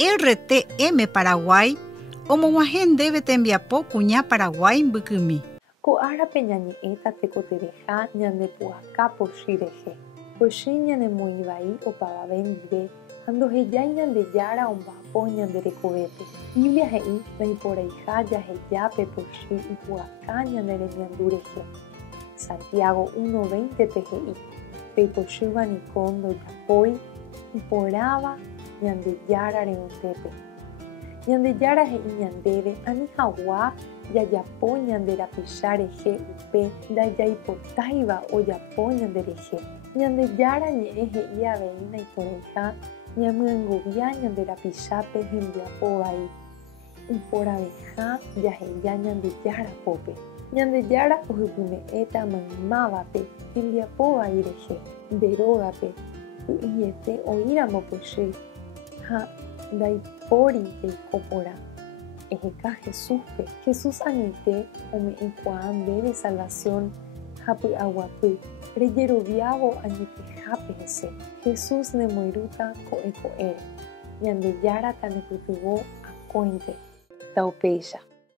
RTM Paraguay omog̃uahẽ ndéve tembiapo kuña Paraguay mbykymi. Ko'árape ñañe'ẽta tekotereha ñandepu'aka pochy rehe. Pochy ñanemoĩ vai opavave ndive ha ndohejái Ñandejára omba'apo ñanderekovépe. Biblia he'i naiporaiha jahejápe pochy ipu'aka ñane rembiandu rehe. Santiago 1:20 pe he'i pepochýva niko ndojapói iporãva Ñandejára reontépe. Ñandejára he'i ñandéve ani hag̃ua jajapo ñande rapicha rehe upe ndajaipotáiva ojapo ñanderehe. Ñandejára ñe'ẽ he'i avei naiporaiha ñamyãngovia ñande rapichápe hembiapo vai. Iporaveha jaheja Ñandejára pópe. Ñandejára ohypyme'ẽta maymávape hembiapo vai rehe. Nde rógape py'ỹiete oĩramo pochy ha ndaipóri jaiko porã. Eheka Jesúspe. Jesús añoite ome'ẽkuaa ndéve salvación ha py'aguapy. Rejeroviávo añetehápe hese. Jesús nemoirũta ko'ẽko'ẽre. Ñandejára tanepytyvõ akóinte. Taupéicha.